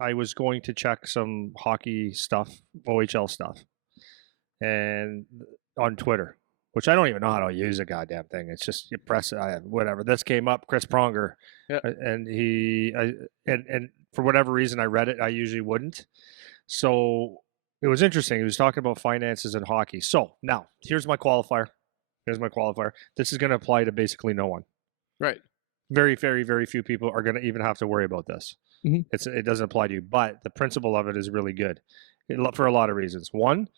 I was going to check some hockey stuff, OHL stuff, and on Twitter, which I don't even know how to use a goddamn thing. It's just you press whatever. This came up, Chris Pronger, Yeah. and for whatever reason I read it. I usually wouldn't. So it was interesting. He was talking about finances in hockey. So now here's my qualifier. This is going to apply to basically no one. Right. Very, very, very few people are going to even have to worry about this. Mm-hmm. It doesn't apply to you, but the principle of it is really good for a lot of reasons. One,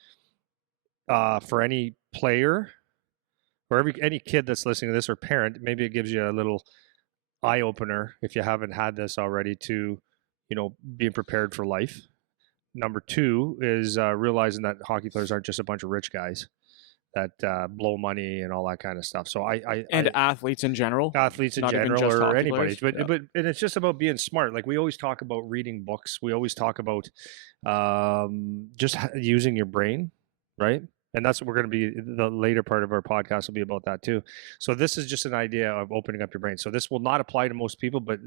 for any player or any kid that's listening to this or parent, maybe it gives you a little eye opener if you haven't had this already to, being prepared for life. Number two is realizing that hockey players aren't just a bunch of rich guys that blow money and all that kind of stuff. So athletes in general, or anybody, players. but and it's just about being smart. Like we always talk about reading books. We always talk about just using your brain, right? And that's what we're going to be. The later part of our podcast will be about that too. So this is just an idea of opening up your brain. So this will not apply to most people, but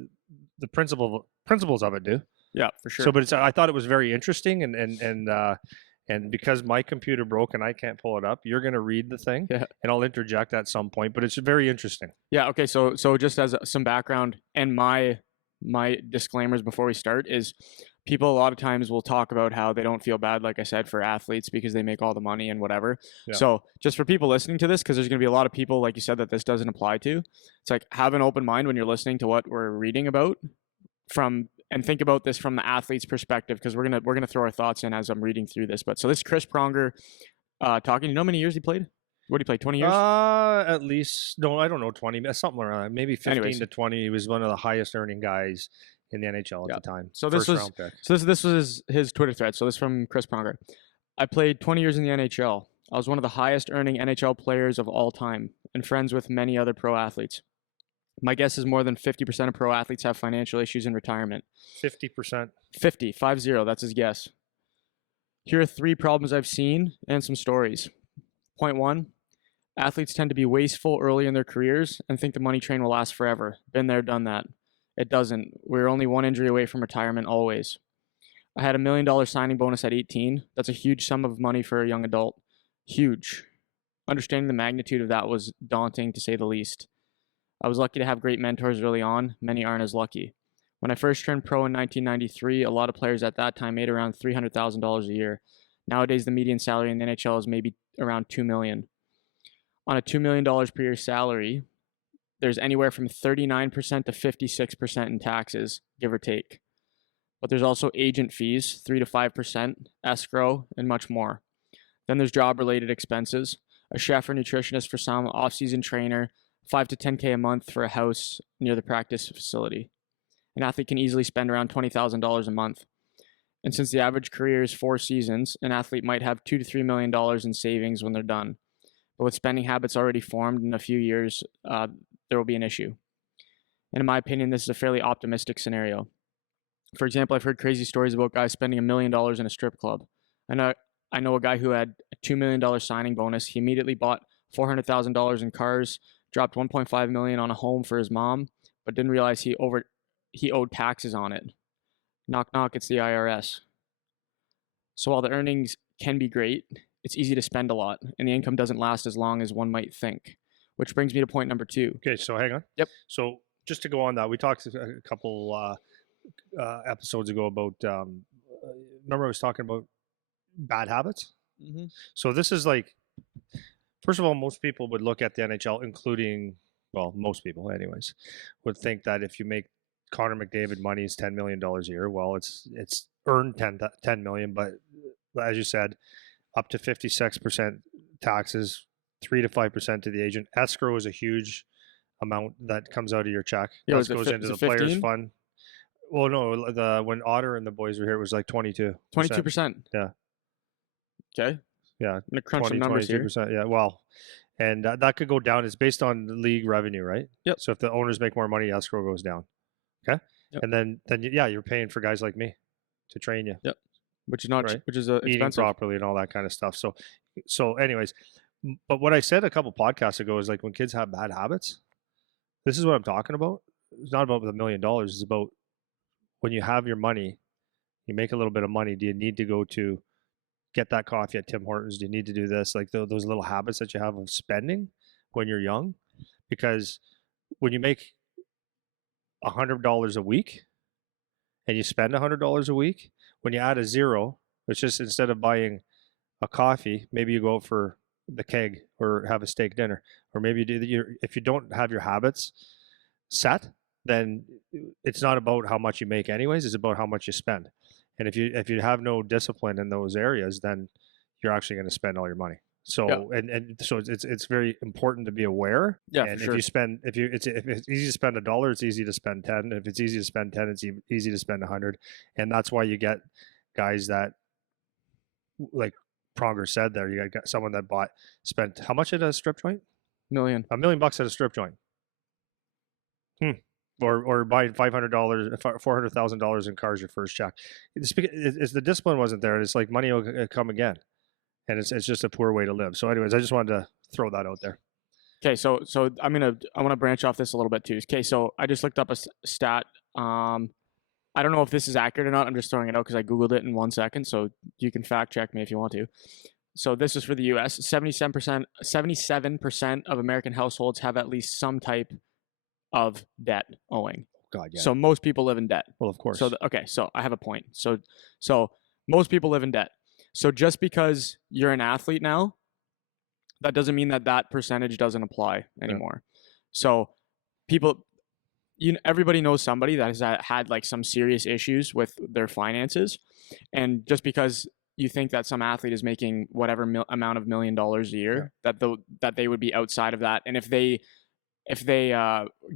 the principles of it do. Yeah, for sure. So, but I thought it was very interesting, and because my computer broke and I can't pull it up, you're going to read the thing, and I'll interject at some point. But it's very interesting. Yeah. Okay. So just as some background and my disclaimers before we start is, people a lot of times will talk about how they don't feel bad, like I said, for athletes because they make all the money and whatever. Yeah. So just for people listening to this, because there's going to be a lot of people, like you said, that this doesn't apply to. It's like, have an open mind when you're listening to what we're reading about and think about this from the athlete's perspective, because we're gonna throw our thoughts in as I'm reading through this. But so this is Chris Pronger talking. You know how many years he played? What did he play? 20 years? At least, no, I don't know, 20, something around, maybe 15 to 20. He was one of the highest earning guys in the NHL at the time. So this was his Twitter thread. So this is from Chris Pronger. I played 20 years in the NHL. I was one of the highest earning NHL players of all time and friends with many other pro athletes. My guess is more than 50% of pro athletes have financial issues in retirement. 50%. 50, that's his guess. Here are 3 problems I've seen and some stories. Point 1, athletes tend to be wasteful early in their careers and think the money train will last forever. Been there, done that. It doesn't. We're only one injury away from retirement always. I had $1 million signing bonus at 18. That's a huge sum of money for a young adult. Huge. Understanding the magnitude of that was daunting, to say the least. I was lucky to have great mentors early on. Many aren't as lucky. When I first turned pro in 1993, a lot of players at that time made around $300,000 a year. Nowadays, the median salary in the NHL is maybe around $2 million. On a $2 million per year salary, there's anywhere from 39% to 56% in taxes, give or take. But there's also agent fees, 3 to 5%, escrow, and much more. Then there's job-related expenses, a chef or nutritionist for some, off-season trainer, $5 to $10K a month for a house near the practice facility. An athlete can easily spend around $20,000 a month. And since the average career is 4 seasons, an athlete might have $2 to $3 million in savings when they're done. But with spending habits already formed in a few years, there will be an issue. And in my opinion, this is a fairly optimistic scenario. For example, I've heard crazy stories about guys spending $1 million in a strip club. I know a guy who had a $2 million signing bonus. He immediately bought $400,000 in cars, dropped $1.5 million on a home for his mom, but didn't realize he owed taxes on it. Knock, knock, it's the IRS. So while the earnings can be great, it's easy to spend a lot, and the income doesn't last as long as one might think. Which brings me to point number 2. Okay, so hang on. Yep. So just to go on that, we talked a couple episodes ago about, remember I was talking about bad habits? Mm-hmm. So this is like, first of all, most people would look at the NHL, including, well, most people anyways, would think that if you make Connor McDavid money is $10 million a year, well, it's earned $10 million, but as you said, up to 56% taxes, 3 to 5% to the agent. Escrow is a huge amount that comes out of your check. Yeah, that goes into the players' fund. Well, no, when Otter and the boys were here, it was like 22%. 22%. Yeah. Okay. Yeah. I'm gonna crunch some numbers 22%, here. Yeah. Well, and that could go down. It's based on the league revenue, right? Yep. So if the owners make more money, escrow goes down. Okay. Yep. And then you're paying for guys like me to train you. Yep. Which is not right? Which is eating expensive. properly and all that kind of stuff. So anyways, but what I said a couple podcasts ago is like when kids have bad habits, this is what I'm talking about. It's not about the $1 million. It's about when you have your money You make a little bit of money. Do you need to go to get that coffee at Tim Hortons? Do you need to do this? Like those little habits that you have of spending when you're young, because when you make $100 a week and you spend $100 a week, when you add a zero, it's just instead of buying a coffee, maybe you go out for the keg or have a steak dinner, or maybe you do. If you don't have your habits set, then it's not about how much you make anyways. It's about how much you spend. And if you have no discipline in those areas, then you're actually going to spend all your money. So and so it's very important to be aware. Yeah, and for sure. If it's easy to spend $1, it's easy to spend 10. If it's easy to spend 10, it's easy to spend 100. And that's why you get guys that, like Pronger said there, you got someone that spent how much at a strip joint? $1 million at a strip joint. Or buying $500, $400,000 in cars your first check. It's the discipline wasn't there. It's like money will come again, and it's just a poor way to live. So, anyways, I just wanted to throw that out there. Okay, so I want to branch off this a little bit too. Okay, so I just looked up a stat. I don't know if this is accurate or not. I'm just throwing it out because I googled it in 1 second. So you can fact check me if you want to. So this is for the U.S. 77% of American households have at least some type of debt owing. God, yeah. So most people live in debt. Well, of course. So so I have a point. So most people live in debt. So just because you're an athlete now, that doesn't mean that percentage doesn't apply anymore. Yeah. So everybody knows somebody that has had like some serious issues with their finances, and just because you think that some athlete is making whatever amount of $1 million a year, that they would be outside of that, and if they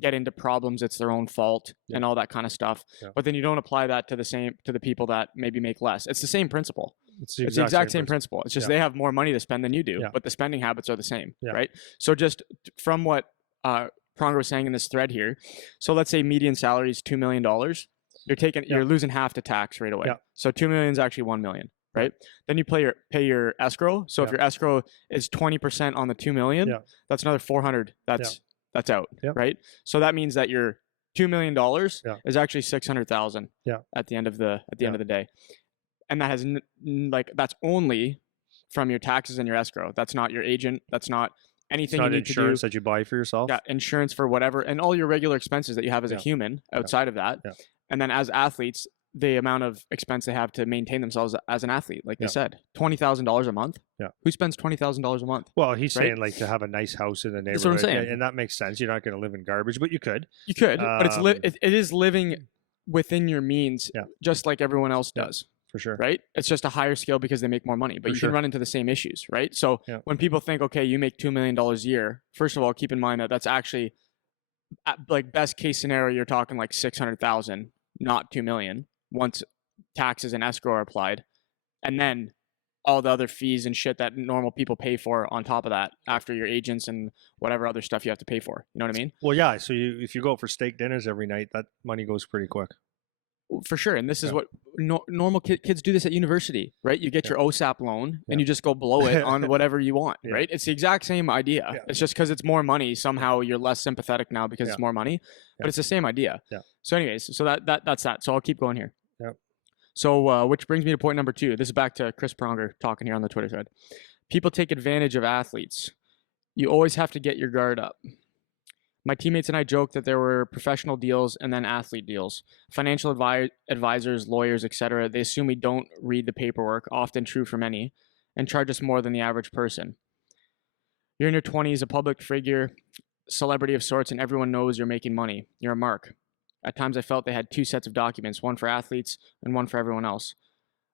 get into problems, it's their own fault and all that kind of stuff. Yeah. But then you don't apply that to the people that maybe make less. It's the same principle. It's the exact same principle. It's just they have more money to spend than you do, but the spending habits are the same, right? So just from what Pronger was saying in this thread here, so let's say median salary is $2 million. You're losing half to tax right away. Yeah. So $2 million is actually $1 million. Right. Then you pay your escrow. So if your escrow is 20% on the $2 million, that's another $400. That's out, right? So that means that your $2 million is actually $600,000 at the end of the day, and that has that's only from your taxes and your escrow. That's not your agent. That's not anything you need to do. Insurance that you buy for yourself. Yeah, insurance for whatever, and all your regular expenses that you have as a human outside of that. Yeah. And then as athletes, the amount of expense they have to maintain themselves as an athlete, like they said, $20,000 a month. Yeah. Who spends $20,000 a month? Well, he's saying like to have a nice house in the neighborhood. That's what I'm saying. And that makes sense. You're not going to live in garbage, but you could. You could, but it is living within your means, just like everyone else does. For sure. Right? It's just a higher scale because they make more money, but you can run into the same issues, right? So when people think, okay, you make $2 million a year, first of all, keep in mind that that's actually like best case scenario. You're talking like 600,000, not 2 million. Once taxes and escrow are applied, and then all the other fees and shit that normal people pay for on top of that after your agents and whatever other stuff you have to pay for. You know what I mean? Well, yeah. So if you go for steak dinners every night, that money goes pretty quick. For sure. And this is what normal kids do this at university, right? You get your OSAP loan and you just go blow it on whatever you want, right? It's the exact same idea. Yeah. It's just because it's more money. Somehow you're less sympathetic now because it's more money, but it's the same idea. Yeah. So anyways, so that's that. So I'll keep going here. Yeah. So which brings me to point number 2. This is back to Chris Pronger talking here on the Twitter thread. People take advantage of athletes. You always have to get your guard up. My teammates and I joke that there were professional deals and then athlete deals. Financial advisors, lawyers, etc. They assume we don't read the paperwork, often true for many, and charge us more than the average person. You're in your 20s, a public figure, celebrity of sorts, and everyone knows you're making money. You're a mark. At times I felt they had 2 sets of documents, one for athletes and one for everyone else.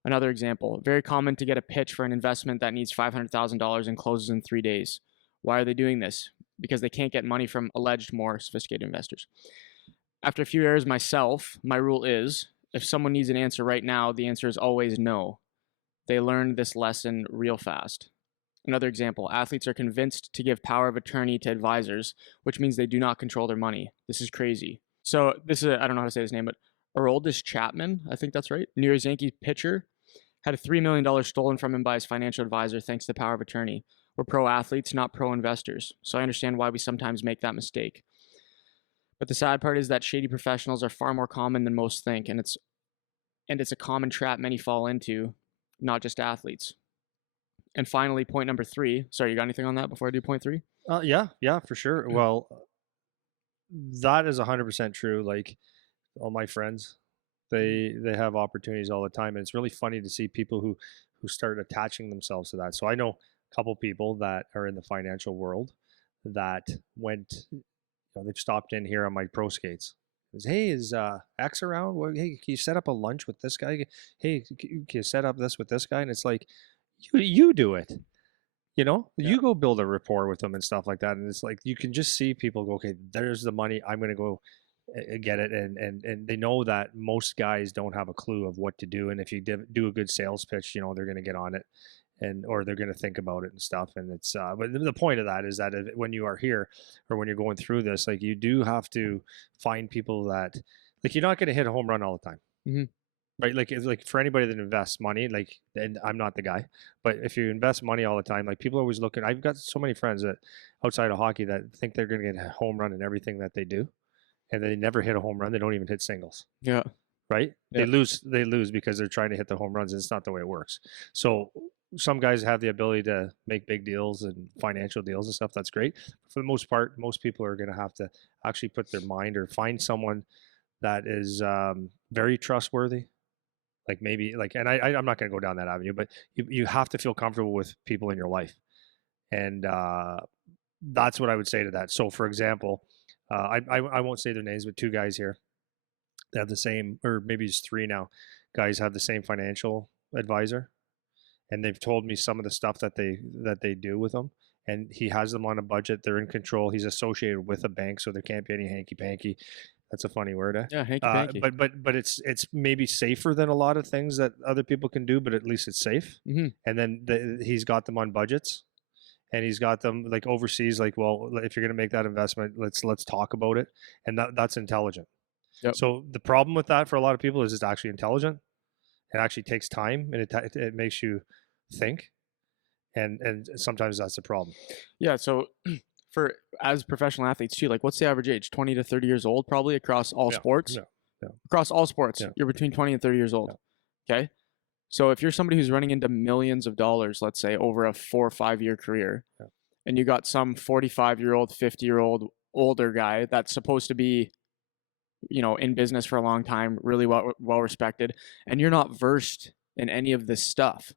Another example, very common to get a pitch for an investment that needs $500,000 and closes in 3 days. Why are they doing this? Because they can't get money from alleged more sophisticated investors. After a few years myself, my rule is, if someone needs an answer right now, the answer is always no. They learned this lesson real fast. Another example, athletes are convinced to give power of attorney to advisors, which means they do not control their money. This is crazy. So this is, I don't know how to say his name, but Aroldis Chapman, I think that's right, New York Yankees pitcher, had a $3 million stolen from him by his financial advisor thanks to power of attorney. We're pro athletes, not pro investors. So I understand why we sometimes make that mistake. But the sad part is that shady professionals are far more common than most think, and and it's a common trap many fall into, not just athletes. And finally, point number 3. Sorry, you got anything on that before I do point 3? Yeah, for sure. Well, that is 100% true. Like all my friends, they have opportunities all the time, and it's really funny to see people who start attaching themselves to that. So I know a couple people that are in the financial world that went, they've stopped in here on my pro skates. Hey, is X around? Well, hey, can you set up a lunch with this guy? Hey, can you set up this with this guy? And it's like, you do it. You go build a rapport with them and stuff like that. And it's like, you can just see people go, okay, there's the money. I'm going to go get it. And they know that most guys don't have a clue of what to do. And if you do a good sales pitch, they're going to get on it or they're going to think about it and stuff. And it's, but the point of that is that when you are here or when you're going through this, like you do have to find people that, like, you're not going to hit a home run all the time. Mm-hmm. Right, like it's like for anybody that invests money, like, and I'm not the guy, but if you invest money all the time, like people are always looking. I've got so many friends that outside of hockey that think they're going to get a home run in everything that they do, and they never hit a home run. They don't even hit singles. Yeah, right. Yeah. They lose because they're trying to hit the home runs, and it's not the way it works. So some guys have the ability to make big deals and financial deals and stuff. That's great. For the most part, most people are going to have to actually put their mind or find someone that is very trustworthy. Like maybe like, and I'm not going to go down that avenue, but you have to feel comfortable with people in your life. And that's what I would say to that. So for example, I won't say their names, but 2 guys here, they have the same, or maybe it's 3 now, guys have the same financial advisor. And they've told me some of the stuff that they do with them. And he has them on a budget. They're in control. He's associated with a bank, so there can't be any hanky panky. That's a funny word, eh? Yeah, hanky panky. But it's maybe safer than a lot of things that other people can do, but at least it's safe. Mm-hmm. And then he's got them on budgets, and he's got them like overseas. Like, well, if you're going to make that investment, let's talk about it, and that's intelligent. Yep. So the problem with that for a lot of people is it's actually intelligent. It actually takes time, and it makes you think, and sometimes that's the problem. Yeah. So for as professional athletes too, like what's the average age? 20 to 30 years old, probably across all sports. Yeah. Across all sports, Yeah. you're between 20 and 30 years old. Yeah. Okay. So if you're somebody who's running into millions of dollars, let's say over a 4 or 5 year career, and you got some 45-year-old, 50-year-old older guy that's supposed to be, in business for a long time, really well respected, and you're not versed in any of this stuff.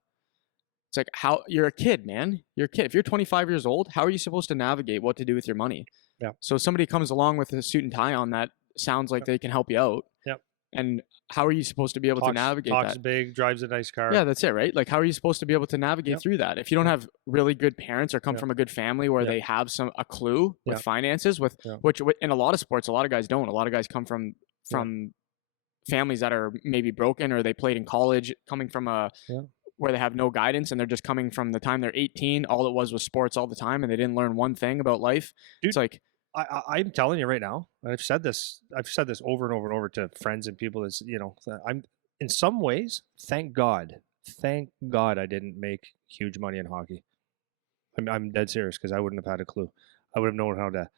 It's like, how you're a kid, man. You're a kid. If you're 25 years old, how are you supposed to navigate what to do with your money? Yeah. So somebody comes along with a suit and tie on that sounds like they can help you out. Yep. And how are you supposed to be able to navigate talks that? Big, drives a nice car. Yeah, that's it, right? Like, how are you supposed to be able to navigate through that if you don't have really good parents or come from a good family where they have a clue with finances? Which in a lot of sports, a lot of guys don't. A lot of guys come from families that are maybe broken, or they played in college, coming from where they have no guidance, and they're just coming from the time they're 18. All it was sports all the time, and they didn't learn one thing about life. Dude, it's like, I'm telling you right now, and I've said this over and over and over to friends and people. Is I'm in some ways, thank God I didn't make huge money in hockey. I'm dead serious, because I wouldn't have had a clue. I would have known how to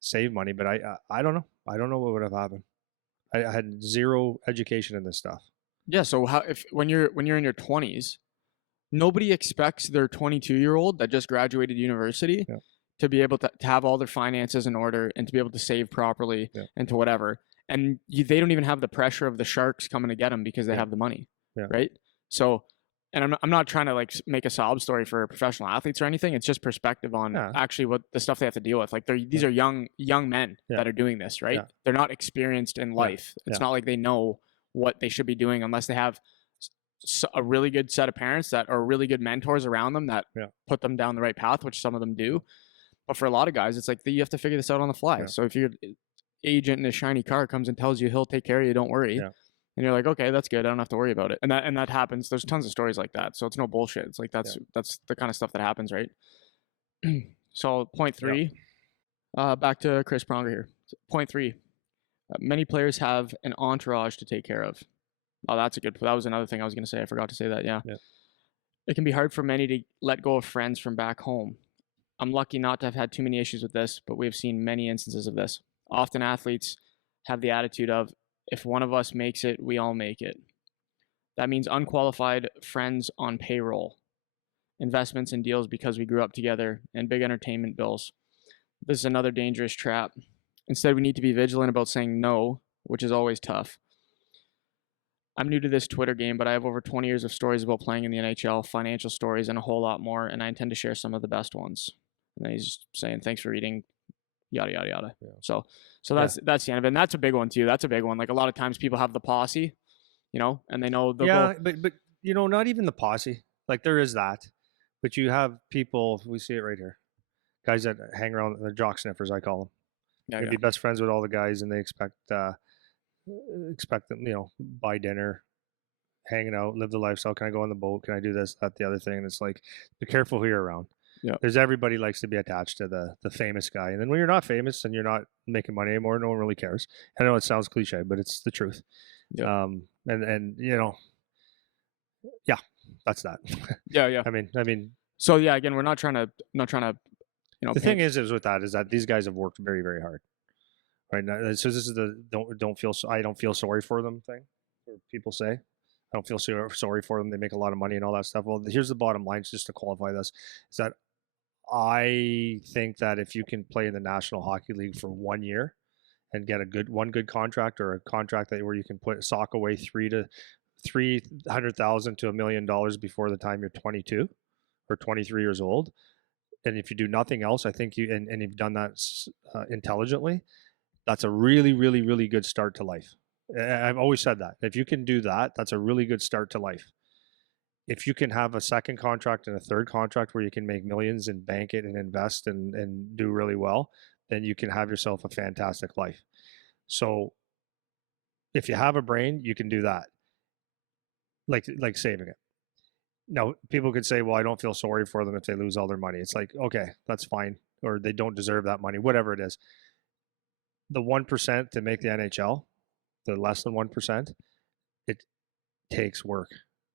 save money, but I don't know. I don't know what would have happened. I had zero education in this stuff. Yeah. So when you're in your 20s, nobody expects their 22-year-old that just graduated university to be able to have all their finances in order and to be able to save properly and to whatever. And they don't even have the pressure of the sharks coming to get them because they have the money, right? So, and I'm not trying to like make a sob story for professional athletes or anything. It's just perspective on actually what the stuff they have to deal with. Like these are young men that are doing this, right? They're not experienced in life. It's not like they know what they should be doing unless they have a really good set of parents that are really good mentors around them that put them down the right path, which some of them do. But for a lot of guys, it's like you have to figure this out on the fly. So if your agent in a shiny car comes and tells you he'll take care of you, don't worry. And you're like, okay, that's good. I don't have to worry about it. And that happens. There's tons of stories like that. So it's no bullshit. It's like that's the kind of stuff that happens, right? So point 3, back to Chris Pronger here. Point 3, many players have an entourage to take care of. Oh, that was another thing I was going to say. I forgot to say that. Yeah. It can be hard for many to let go of friends from back home. I'm lucky not to have had too many issues with this, but we've seen many instances of this. Often athletes have the attitude of, if one of us makes it, we all make it. That means unqualified friends on payroll, investments and deals because we grew up together, and big entertainment bills. This is another dangerous trap. Instead, we need to be vigilant about saying no, which is always tough. I'm new to this Twitter game, but I have over 20 years of stories about playing in the NHL, financial stories, and a whole lot more, and I intend to share some of the best ones. And then he's just saying, thanks for reading, yada, yada, yada. Yeah. So that's the end of it. And that's a big one, too. That's a big one. Like, a lot of times people have the posse, and they know they'll go. But not even the posse. Like, there is that. But you have people, we see it right here, guys that hang around, the jock sniffers, I call them. They'd be best friends with all the guys, and they expect them, buy dinner, hanging out, live the lifestyle. Can I go on the boat? Can I do this, that, the other thing? And it's like, be careful who you're around. Yeah. There's everybody likes to be attached to the famous guy. And then when you're not famous and you're not making money anymore, no one really cares. I know it sounds cliche, but it's the truth. Yeah. Yeah, that's that. Yeah. I mean. So yeah, again, we're not trying to. The thing is with that is that these guys have worked very, very hard. Right now, so this is the I don't feel sorry for them thing. Or people say, I don't feel sorry for them. They make a lot of money and all that stuff. Well, here's the bottom line, just to qualify this, is that I think that if you can play in the National Hockey League for 1 year and get one good contract, or a contract where you can sock away $300,000 to $1 million before the time you're 22 or 23 years old, and if you do nothing else, I think and you've done that intelligently, that's a really, really, really good start to life. I've always said that. If you can do that, that's a really good start to life. If you can have a second contract and a third contract where you can make millions and bank it and invest and do really well, then you can have yourself a fantastic life. So if you have a brain, you can do that. Like saving it. Now, people could say, well, I don't feel sorry for them if they lose all their money. It's like, okay, that's fine. Or they don't deserve that money, whatever it is. The 1% to make the NHL, the less than 1%, it takes work.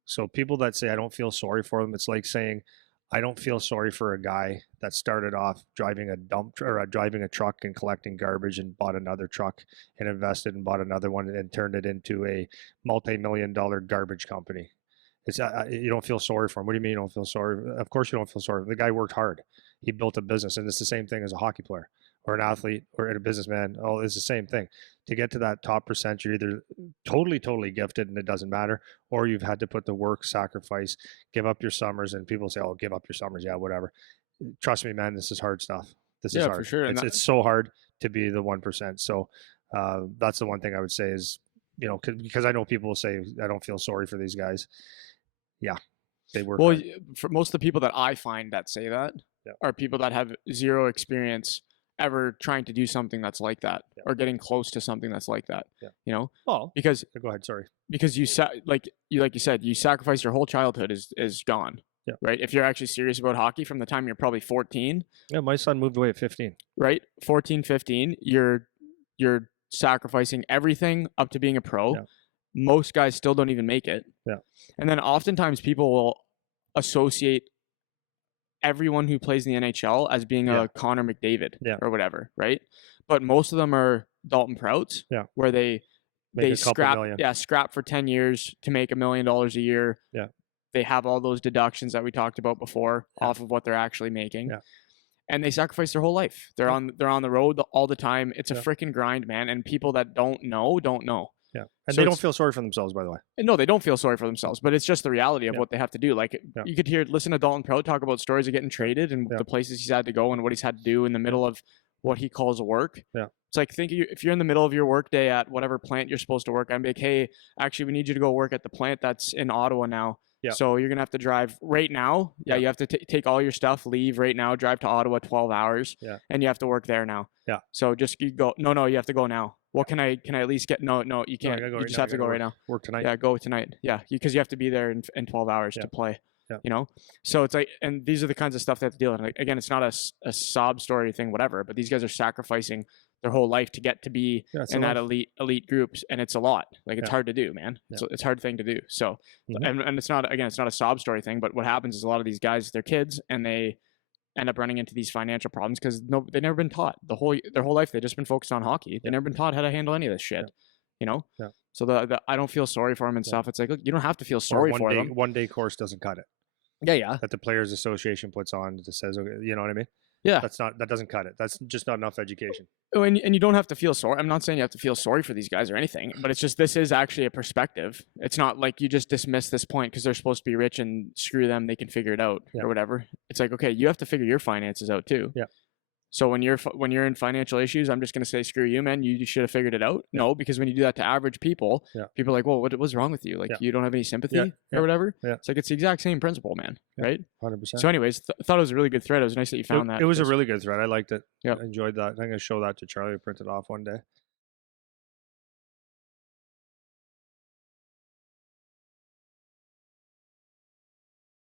So people that say, I don't feel sorry for them, it's like saying, I don't feel sorry for a guy that started off driving a truck and collecting garbage and bought another truck and invested and bought another one and turned it into a multi-million-dollar garbage company. It's you don't feel sorry for him. What do you mean you don't feel sorry? Of course you don't feel sorry. The guy worked hard. He built a business, and it's the same thing as a hockey player or an athlete or a businessman. Oh, it's the same thing. To get to that top percent, you're either totally gifted and it doesn't matter, or you've had to put the work, sacrifice, give up your summers. And people say, oh, give up your summers. Yeah, whatever. Trust me, man, this is hard stuff. This is hard. For sure. It's so hard to be the 1%. So that's the one thing I would say is, because I know people will say, I don't feel sorry for these guys. Yeah, they work hard. For most of the people that I find that say that are people that have zero experience ever trying to do something that's like that, or getting close to something that's like that. Well, because go ahead. Sorry. Because you said, you sacrifice your whole childhood is gone. Yeah. Right. If you're actually serious about hockey from the time you're probably 14. Yeah, my son moved away at 15. Right, 14, 15. You're sacrificing everything up to being a pro. Yeah. Most guys still don't even make it. Yeah. And then oftentimes people will associate everyone who plays in the NHL as being a Connor McDavid or whatever, right? But most of them are Dalton Prouts, where they scrap for 10 years to make $1 million a year. Yeah. They have all those deductions that we talked about before off of what they're actually making. Yeah. And they sacrifice their whole life. They're on the road all the time. It's a freaking grind, man. And people that don't know. Yeah. And so they don't feel sorry for themselves, by the way. No, they don't feel sorry for themselves, but it's just the reality of what they have to do. Like you could listen to Dalton Prout talk about stories of getting traded and the places he's had to go and what he's had to do in the middle of what he calls work. Yeah. It's like, if you're in the middle of your work day at whatever plant you're supposed to work, I'm like, hey, actually, we need you to go work at the plant that's in Ottawa now. Yeah. So you're going to have to drive right now. Yeah. You have to take all your stuff, leave right now, drive to Ottawa 12 hours. Yeah. And you have to work there now. Yeah. So just you go. No, you have to go now. Well, can I at least get? No, you can't. You just have to go right now. Work tonight. Yeah, go tonight. Yeah, because you have to be there in 12 hours to play. Yeah. So it's like, and these are the kinds of stuff they have to deal with. Like, again, it's not a sob story thing, whatever. But these guys are sacrificing their whole life to get to be in that elite groups, and it's a lot. Like it's hard to do, man. It's a hard thing to do. So, and it's not a sob story thing. But what happens is a lot of these guys, they're kids, and they end up running into these financial problems because they've never been taught their whole life. They've just been focused on hockey. They've never been taught how to handle any of this shit. Yeah. So I don't feel sorry for them and stuff. It's like, look, you don't have to feel Or sorry for them. one day course doesn't cut it. Yeah. That the Players Association puts on that says, okay, you know what I mean? Yeah. That doesn't cut it. That's just not enough education. Oh, and you don't have to feel sorry. I'm not saying you have to feel sorry for these guys or anything, but it's just, this is actually a perspective. It's not like you just dismiss this point because they're supposed to be rich and screw them, they can figure it out or whatever. It's like, okay, you have to figure your finances out too. Yeah. So when you're in financial issues, I'm just going to say, screw you, man. You should have figured it out. No, because when you do that to average people, people are like, well, what's wrong with you? Like, you don't have any sympathy or whatever. Yeah. It's like, it's the exact same principle, man. Right? 100%. So anyways, thought it was a really good thread. It was nice that you found that. It was a really good thread. I liked it. Yeah. I enjoyed that. I'm going to show that to Charlie. Print it off one day.